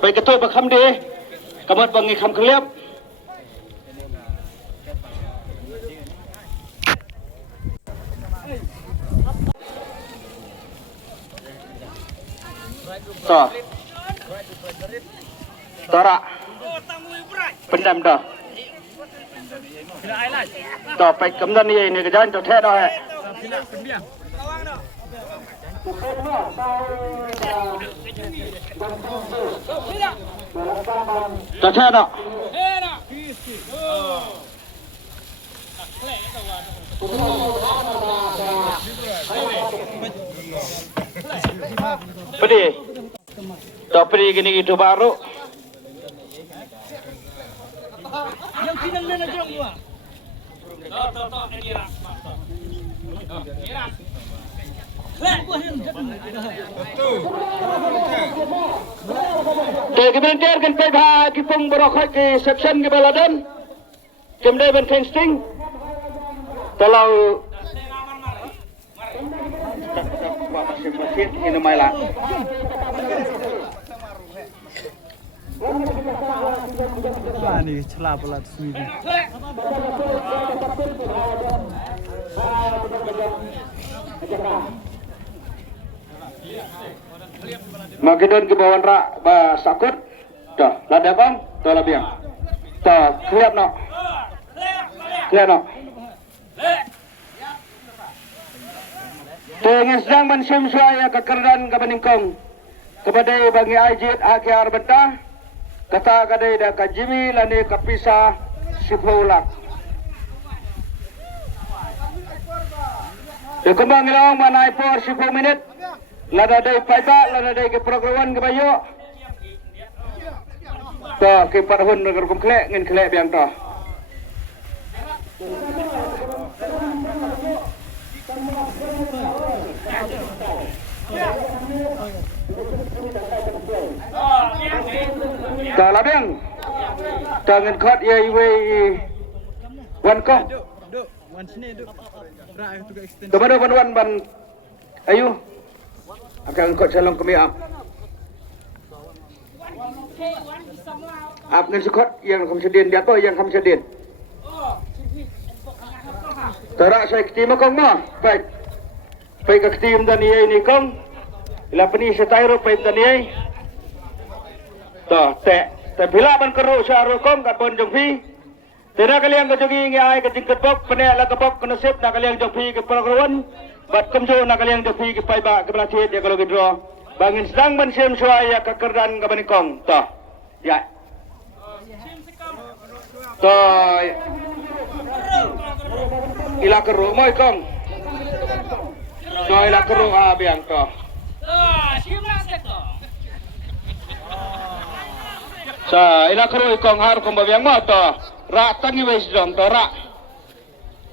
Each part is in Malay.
ไปกระตุ้นประคำดีกำมัดบางงี้คำเคลียบต่อระเป็นดำต่อไปกำนันนี่นี่ก็จะจะแท้ได้จะแท้เนาะพอดีต่อไปgini itu baru yang finalnya aja gua kemudian kan peba kipung berokok ke section ke baladan kemudian ben fencing kalau masih ini malah ini celah pelat sendiri. Magidon ke bawah rak ba sakut dah lada bang dah labiang dah kelihap no dengan sedang mensim suaya kekerdan kebeningkong kepada bagi ajit akhir bentah kata kadai dah kajimi lani kapisa sifulak kembang ilang manai por 10 minit lada day paiba lada day ke programan ke bayo to ke parhun negar kumkle ngin kle biang to Kalau biang, tangan kot ya iwe wan kong. Wan sini duk. Kepada wan ban, ayu. Akan kot salong kami ap. Ap ngan sukot yang kamu sedin dia to yang kamu sedin. Tara saya ketima kong mo, baik. Baik ketim dan ini kong. Ila pani sa tayo pa dan ini. Toh, te bila ban keru sa rokong kat bon jong phi. Tena kaliang ka jogi ngi ai ka jingkat bok pane la ka bok kono sep na kaliang jong phi ke program. Bat kamjo na kaliang jong phi ke pai ba ke belati dia kalau gidro. Bangin sedang ban sem suaya ka kerdan ka banikong. Toh. Ya. Toh. Ila keru moy kong. Toh ila keru biang toh. Sa ila karo ikong har kong babiang mo to ra tangi wes dong to ra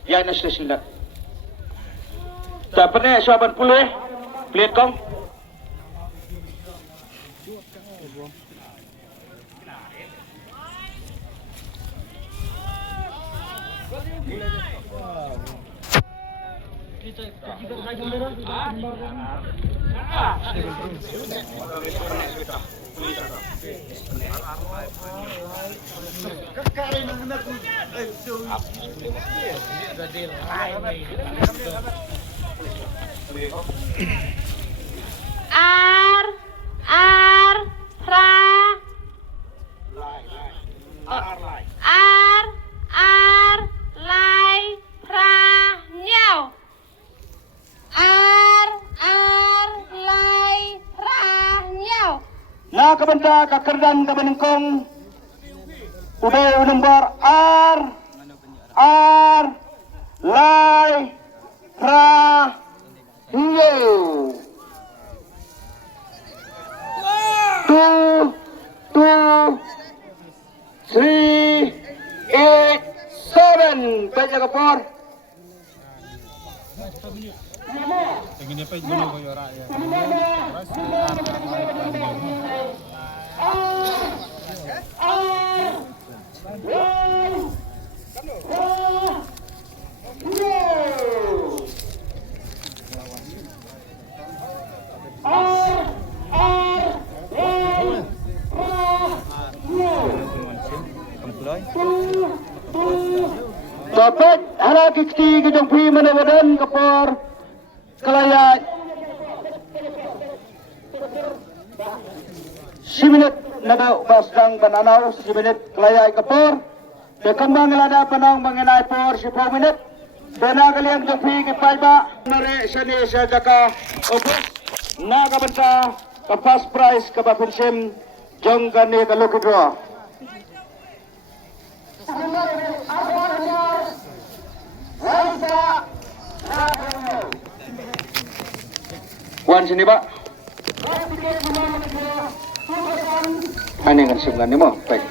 ya na sila ta pene saban pulih plate kong Kabanta kakerdan kabaningkong udah nomor lai pra hiu 2 2 3 8 7 peja kapor Ingin apa guna koyo rak ya. lối Topik hala kikti ke jong phi mana wadan kapor kelaya 10 minit nada basdang bananau 10 minit kelaya kapor dekambang lada panang mengenai por 10 minit dana kalian jong phi ke paiba nare seni sajaka opus naga benta ke first prize ke bapinsim jong kane ke lucky draw Wan sini pak. Ini kan sebenarnya mau baik.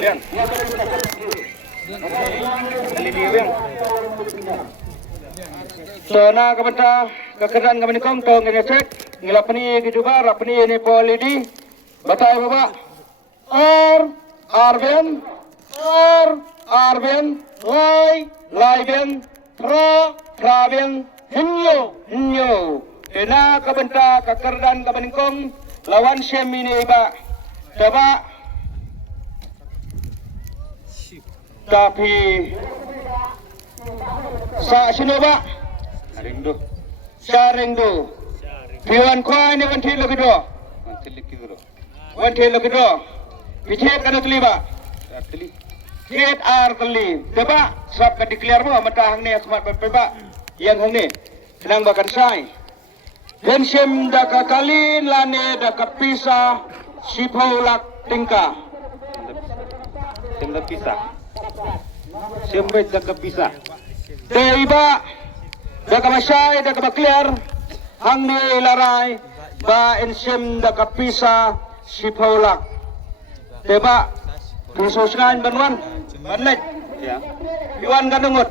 Liang. So na kabenta kekeran kami kong tong ngecek ngilapani kiduba rapani ini polidi batai baba arben lai ben traben hinyo ena kabenta kekeran kami kong lawan semini iba coba tapi sa sino ba Sharingdo Piwan ko ini wanti logido Pichet kana tuli ba Pichet tuli Diba sab ka declare mo matahang ni asmat ba yang hang ni kenang bakan sai Hensim da kakalin lane da kapisa sipaulak tingka Sim da kapisa Deiba da kamasay da kamaklear hang ni laray ba ensim da kapisa si paulak deba pisos ngan banwan banlet ya iwan ganungot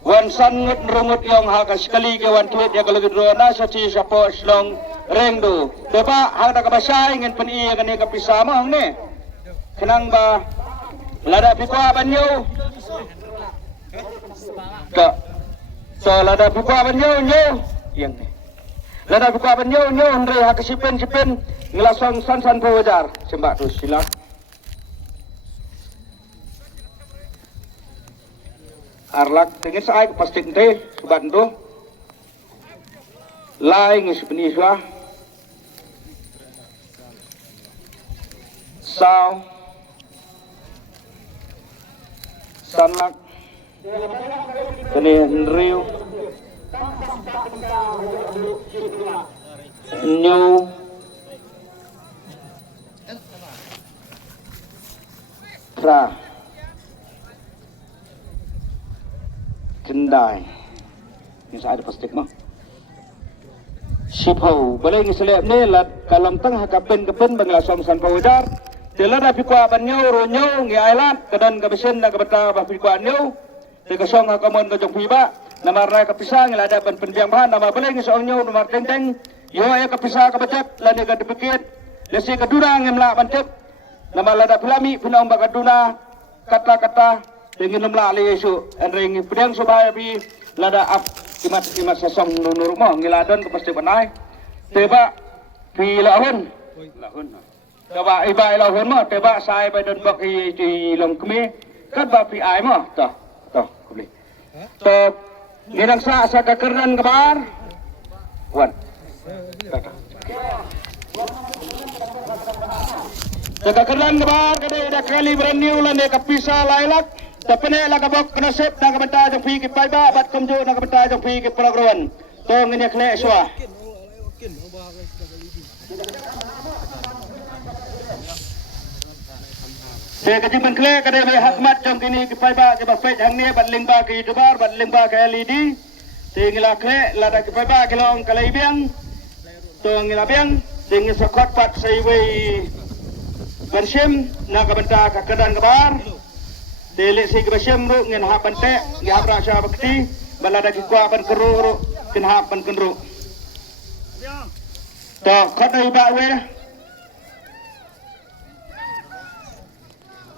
wan sangut rungut yang hakas sekali ke wan tuit ya kalau gedrona sa ci sa po slong rengdo deba hang da kamasay ngin pani ya kani kapisa mo hang ni kenang ba lada pikwa banyo ka so lada buka banyo yang ni lada buka banyo ndre hak sipen ngelasong san pawajar sembah tu sila arlak tingin sa ay pastik te subat tu lai ngis peniswa sao sanlak Kene Rio New Tra Kendai ini saya ada pastik mah Sipau boleh ngiselep ni lat kalam tengah kapen banglasom san pawadar Dela da pikwa banyo ronyo ngi island kadan kabisen na kabata ba pikwa nyo de kasong akamon ka jong piba namar ra kapisa ngi lada ban penbiang bahan nama boleh ngi song nyo namar tenteng yo ay kapisa kabajak lani ka dipikit lesi kadura ngi mla bantep nama lada pilami pinong ba kaduna kata dengan namla ali yesu enring pedang sobaya bi lada ap imat sasong nunur mo ngi ladon ka pasti banai teba pi lahun coba iba lahun mo teba sai ba don bak i long kmi kat ba pi ai mo to kubli to nginang sa kakernan kabar wan kakernan kabar kada ida kali beraniu lane kapisa lailak tapane la kabok nasib na kabanta jong pi ki paiba bat komjo na kabanta jong pi ki program to ngene kle swa de ka jimban kle ka de hakmat jong kini ki paiba ke ba fet hang ne bat lingba ki dubar bat lingba ke LED tingila kle la da ki paiba ke long kalai biang to ngila biang ting sokot pat saiwei bansim na kabanta ka kadan kabar dele si basem ru ngin ha bante ngi habra sha bakti balada ki kwa ban kru kin ha ban kru to khadai ba we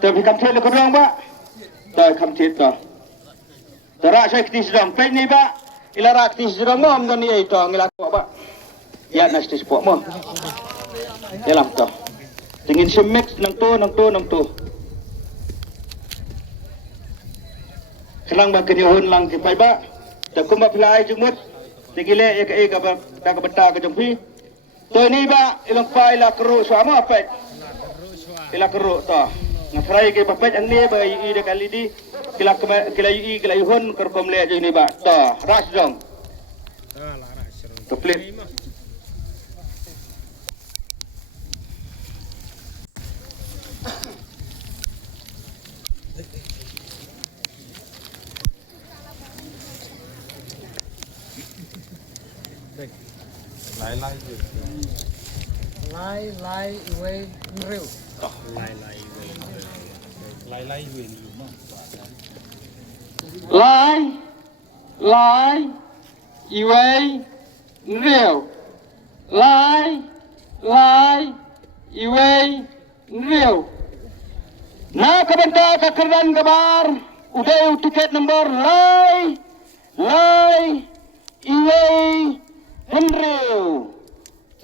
tapi kam thiet le kurang ba dai kam thiet to tara sai kiti sedang pe ni ba ilara kiti sedang mo am ni ai to ngila ko ba ya nas tis po mo elam to tingin si mix nang to kelang ba kenyohon lang ki pai ba ta kuma phlai jumut tigile ek ba da ka bata ka jompi to ni ba ilang pai la kru sama apa ila kru to ngafrai ke papet ang ni ba i de kali di kila ihon kerkom le je ni ba to ras dong komplit Lai way real. Lai huyềnอยู่มั้ง lai iwei real lai iwei real na kabanta ka keran kabar udah tiket nomor lai iwei real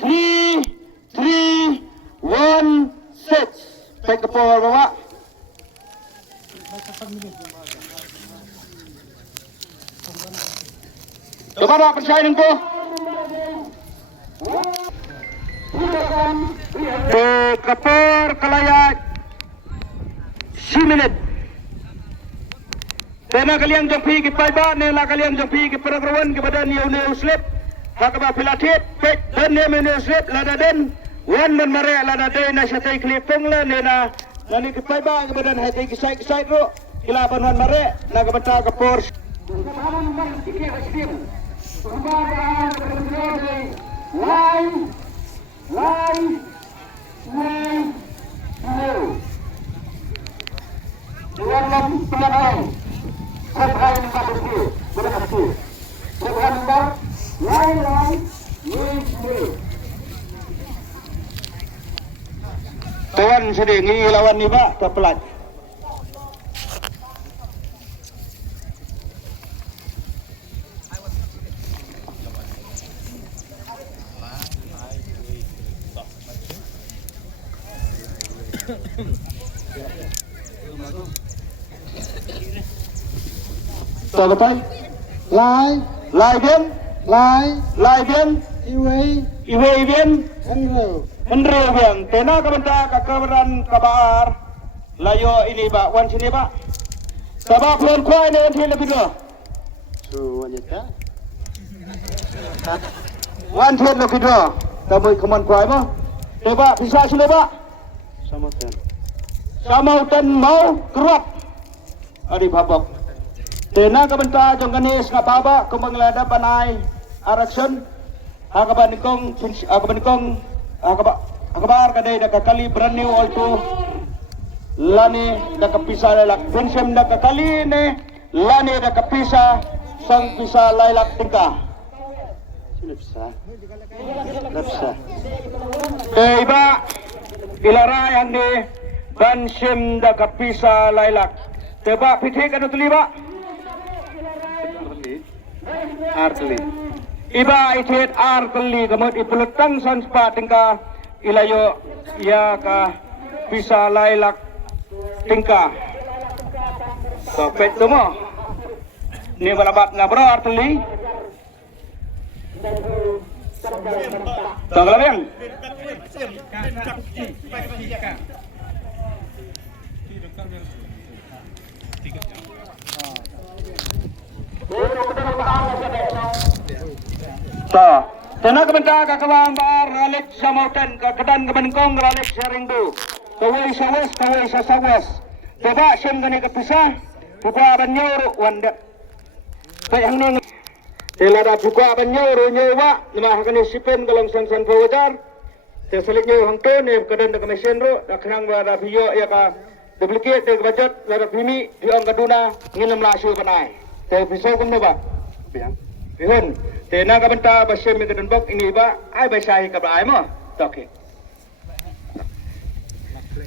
3316 baik kepala bapak coba nak percaya nengko kepor kelayak 10 minit tena kalian jompi ke paiba nela kalian jompi ke peragruan kepada niu slip hakaba pilatit pek dan niu slip lada den wan man mare lada den na satai klipong la nena nani ke paiba kepada hati kisai ro kila banwan mare na kabata kepor Tuan sedang lawan ni pak kepelat. Tahu lepas? Lai bien, iwe bien, Menro biang, tena kabenta kakabaran kabar, layo ini ba, wan sini ba, sabab lon kuai ne wan sini lebih dulu. wanita Wan sini lebih dulu, kamu keman kuai mo, coba bisa sini ba, samatan sama utan mau keruat, adi babok. Tena kabenta jong ganis kapaba, kumanglada panai araction, akabanikong akabar kadai dah kali brand new alto lani dah kapisa lailak pensem dah kali ne lani dah kapisa sang pisa lailak tingkah nafsa iba ilara yang ni pensem dah kapisa lailak teba pithe kan tuli ba artli iba ithet artli kamot ipulutang sanspa tingkah ilayo ya ka bisa lailak tingkah so pet mo ni balabat nga bro artli tanggal yang ta tena kabenta ka kawang bar ralik sa mountain ka kadan ka benengkong ralik sa ringdu kawai sa west kawai sa southwest coba siyem gani kapisa buka banyoro wanda kaya ang ning ilada buka banyoro nyowa nama hakani sipen kalong sang pawajar te salik nyo hangto ne kadan ka mesenro daknang ba biyo ya ka duplicate de budget la bimi diong kaduna nginam la syu panai te piso kum ba biang Ihun, tena kabenta basya mi kadun bok ini ba ay basyahi ka ba ay mo? Toki.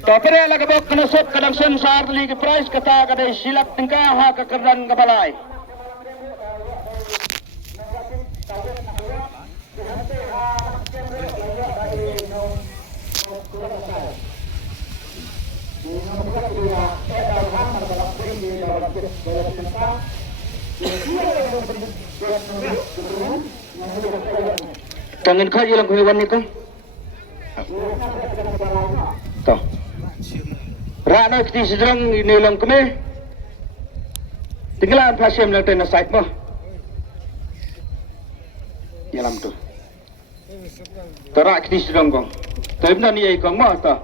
Topere la kabok kanasot kadang sen saat li ke price kata kadai silak tingkah ha kekerdan kabalai. Tangan kau jelang hewan itu. Toh. Rana kita sedang nilang kami. Tinggalan pasien nak tena site mo. Yalam tu. Tara kita sedang kong. Tapi mana ni ai kong mo ta.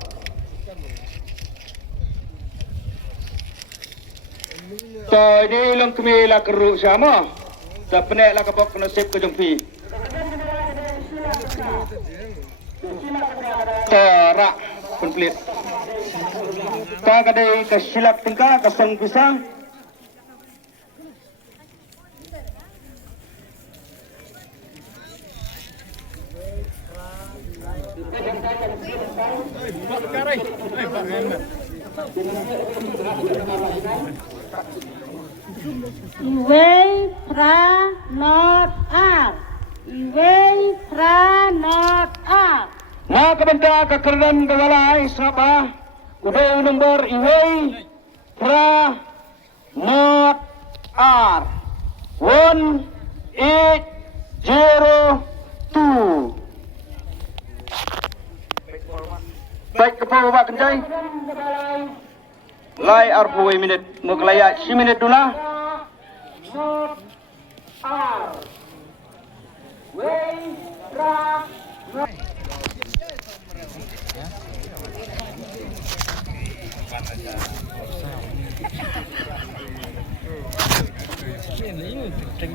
So ini lang kami la keru sama. Tak pernah la kabok kena sip ke jumpi. Tara komplit. Tak ada kesilap tingkah kasang pisang. Iwei pra not ar. Iwei pra not ar. Na kabenta kekerdan kagalai sapa. Udah nomor iwei pra not r 1802. Baik ke bawah Pak Kenjai. Lai arpu minit muklaya 6 minit dulu.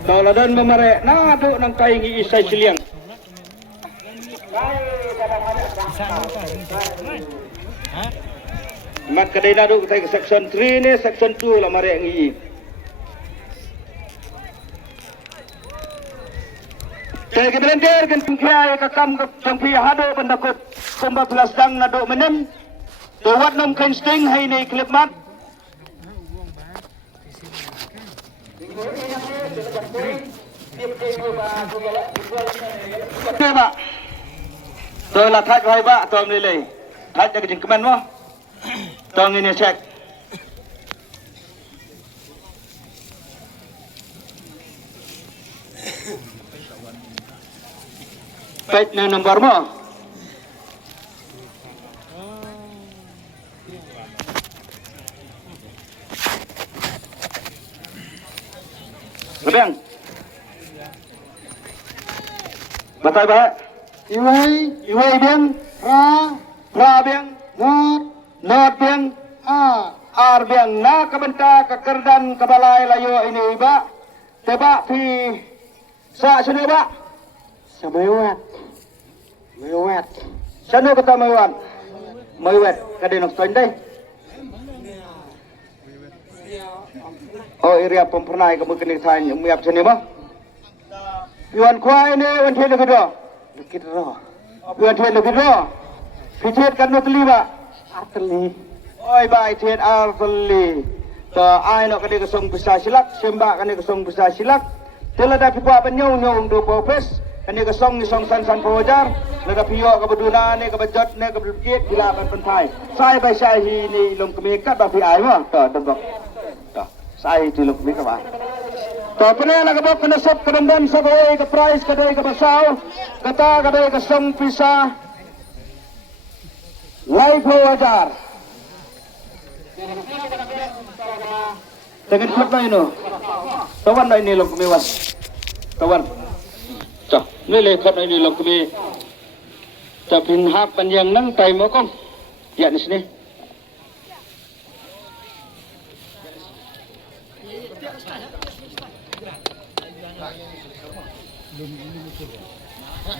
Kalau dan memerek nado nang kaingi isai siliang. Mat kadai nado kita ke section 3 ni, section 2 lah merek ngi. Saya ke belender kan pengkiai kakam jangpi hado pendakut 14 dang nado menem. Tuat nom kain sting hai ni klip mat. Okay, Pak. Tôi là thách hai bạn, tôi lên lấy. Thách cho cái trình comment không? Tôi nghe check. Page na nomor mo. Bang. Batai bah. Iwai bang. Ra bang. Not bang. R bang. Na kabenta kekerdan kebalai layo ini ba. Teba pi sa sini ba. Sa mayuat. Sano kata mayuat. Mayuat kadai nak tendai. Oh area pempernai kamu kena tanya miap sini mah. Yuan kuai ni wan thian lebih dah. Yuan thian lebih dah. Picit kan nak terlibat. Atli. Oi bai thian atli. Ta ai nak kena kesong besar silak, sembak kena kesong besar silak. Telada pipa penyong do popes. Kena kesong ni song san pojar. Lada piyo ka beduna ni ka bejot ni ka bukit bila ban pentai. Sai bai sai ni lom kemi kat ba pi ai mah. Ta tengok. Saya itu lebih kawan. Tapi ni nak buat kena sop kedendam sebagai ke price kedai ke basau, kata kedai ke song pisah, live wajar. Dengan klub lain tu, tawan lain ni lom kemewan, tawan. Cak, ni lekat lain ni lom keme. Tapi hak panjang nang time kong, ya di sini.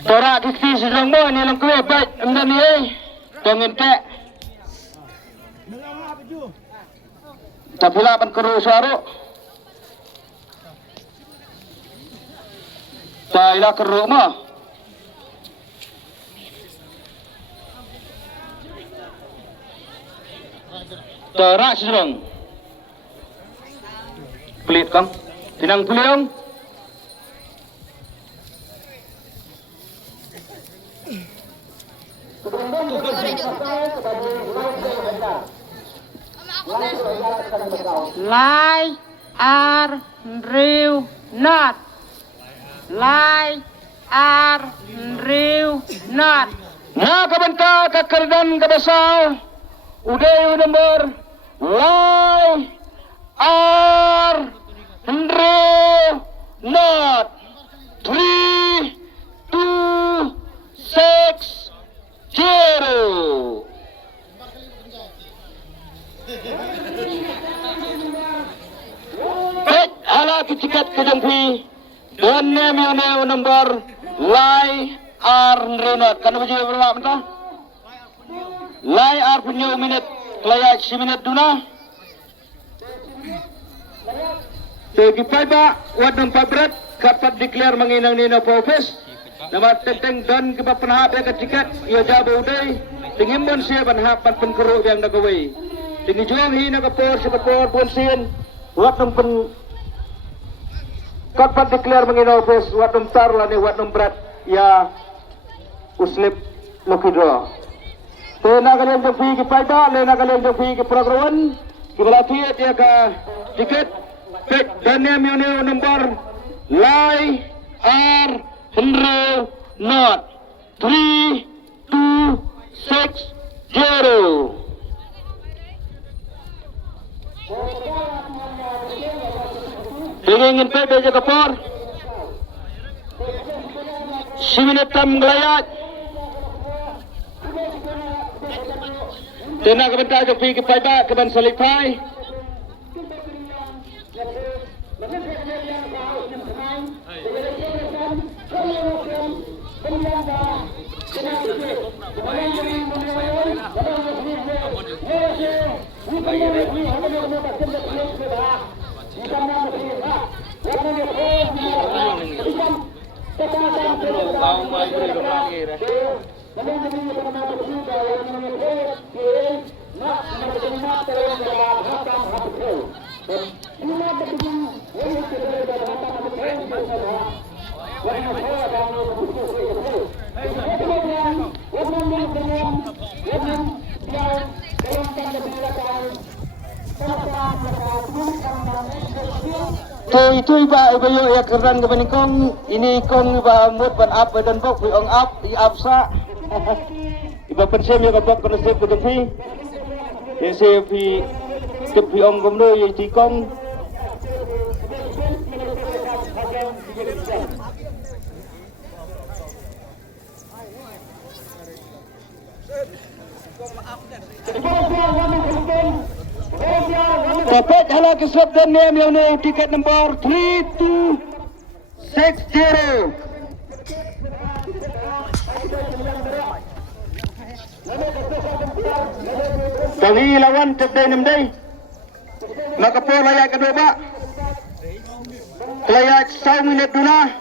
Torak dikti sedang mo ni lang kuya baik anda ni dengan tek. Tapi laban keru suara. Saya keru mah. Terak sedang. Pelit kang. Tinang puliong. Lai ar riu not. Lai ar riu not. Nga kabanta kakardan kabasaw. Uday number. Lai ar riu not. 3, 2, 6, 0. Pet ala kicikat kejengpi dan neo nomor Lai ar renot kan baju berapa mentah Lai ar punya minit layak si minit duna Tegi paiba wadang pabrat kapat declare menginang nina profes nama tenteng dan kebapanahap ya kecikat ia jabo uday tingimbon siya banhapan penkeruk yang nagaway tingi juang hina kapor si kapor ponsin wadang pen kapat declare menginang profes wadang tarla ni wadang berat ya uslip lokidro tena kalian jopi ki paiba lena kalian jopi ki program kibalatiet ya ka tiket pet dan neo nomor Lai ar Henry not 3, 2, 6, 0. Ingin pepe jaga por. Siminatam gelayat. Tena kebentar jopi ke paiba keban salipai. Itu iba ibayo ya keran kebenikong ini kong iba mut ban up dan bok ong up di apsa iba pensem ya kabak kono sep kedepi ya sepi kepi ong komdo ya tikong Dapat hala kesep dan name yang tiket nomor 3260. Kali lawan cekdai nemdai. Maka po layak kedua pak. Layak 1 minit duna.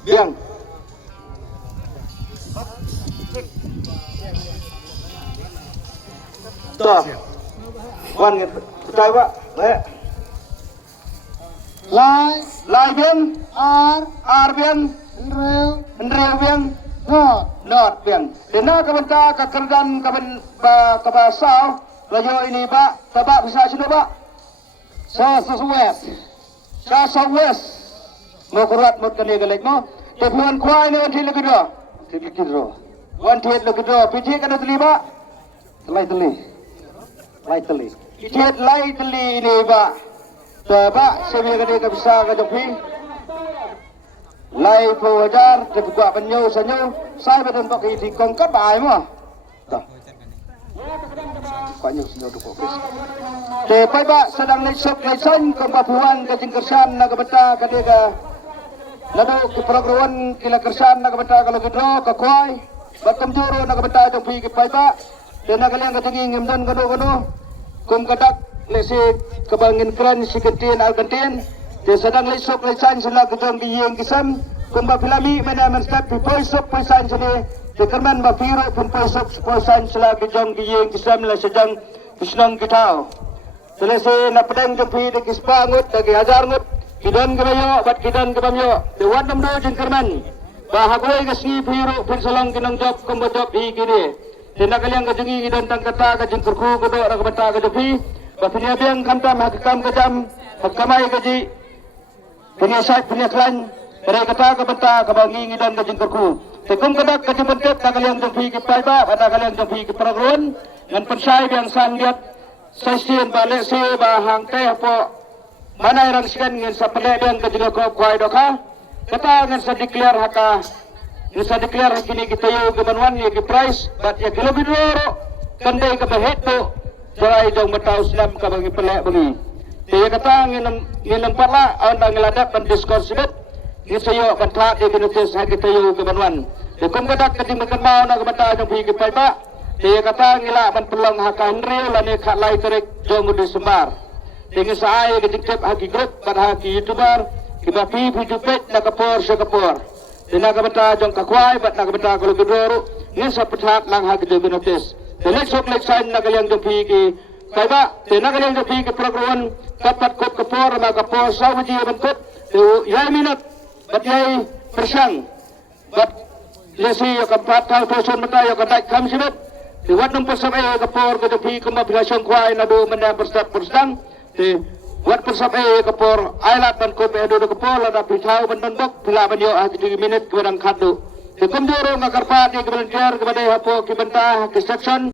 Biang. Tuh. Wan percaya pak. Lai biang. Ar biang. Henrel biang. Not biang. Dena kebentar kekerdan kebasau. Lajo ini pak. Tabak bisa sini pak. Sa west. Mau kurat mau kene galek mo. Tepuan kuai ni wanti lagi do. Wanti lagi do. Pijik ada terlibat. Lai teli. Pijik lai teli ini ba. Tabak semi kene ka bisa ka jopi. Lai po wajar tepuak penyo sanyo. Sai badan pak di kongkat bai mo. Dah. Banyak sanyo tu kopis. Tepai ba sedang lesok lesan kempapuan ke jengkersan na kebeta kadega. Lalu ke program kila kersan nak benda kalau gedro ke kuai batam juro nak benda jopi ke paiba dan nak kalian ketinggi ngemdan kono kum kadak lesi kebangin kran si kentin Argentin te sedang lesok lesan sila kejong giyeng kisam kumba filami mana menstep poisok poisan sini te kerman ba firo pun poisok poisan sila kejong giyeng kisam la sedang pisnong kitau selesai na pedang jempi de kispangut dagi hajar ngut kidan kebayo bat kidan kebamyo te wadam do jeng kerman bahagoi gasni firo pun salang kinang job kumba job hi kini tindak kalian kejengi dan tang kata kejeng kerku kedok rak bata kejepi bahnya biang kantam hakam kejam hakamai keji punya sai punya klan rai kata ke bata ke bangi dan kejeng kerku tekum kedak kejeng bentet tak kalian jepi ke paiba pada kalian jepi ke peragron dan pensai biang sandiat sesien balik se bahang teh po mana orang sikan ngin sapele biang kejeng ko kuai doka kata ngin sadikliar haka bisa declare kini kita yo kebanuan ya ke price but ya kilo bidoro kandai ke beheto jarai jong betau Islam ka bagi pelak bagi dia kata ngilam pala on ngeladak dan diskors sibet ngisayo bantha de binotes ha kita yo kebanuan hukum kadak keting makan mau na kebata jong pi ke paiba dia kata ngila ban pelong ha kanreu lane khat lai terek jong di sembar dengan saai ke tiktep ha ki grup pada ha ki youtuber ki bapi pujupet na kapor sekapor tenaga bata jong kakwai bat naga bata kalau gedoro ngin sa petak lang ha gede binotes tenek sok lek sain naga yang jopi ki kaiba tenaga yang jopi ki program kapat kop kapor ma kapor sawaji bentot yai minat bat yai persang bat lesi yo kapat tau toson mata yo kadai kam sibet di wat num persap e kapor ko jopi kumba bilasong kwai na do menda persap persang te wat persap e kapor ailat dan ko pe do kapor la da pitau ban bok pila ban yo ha 3 minit kurang khadu te kom joro ngakarpa di volunteer kepada hapo ki bentah ke section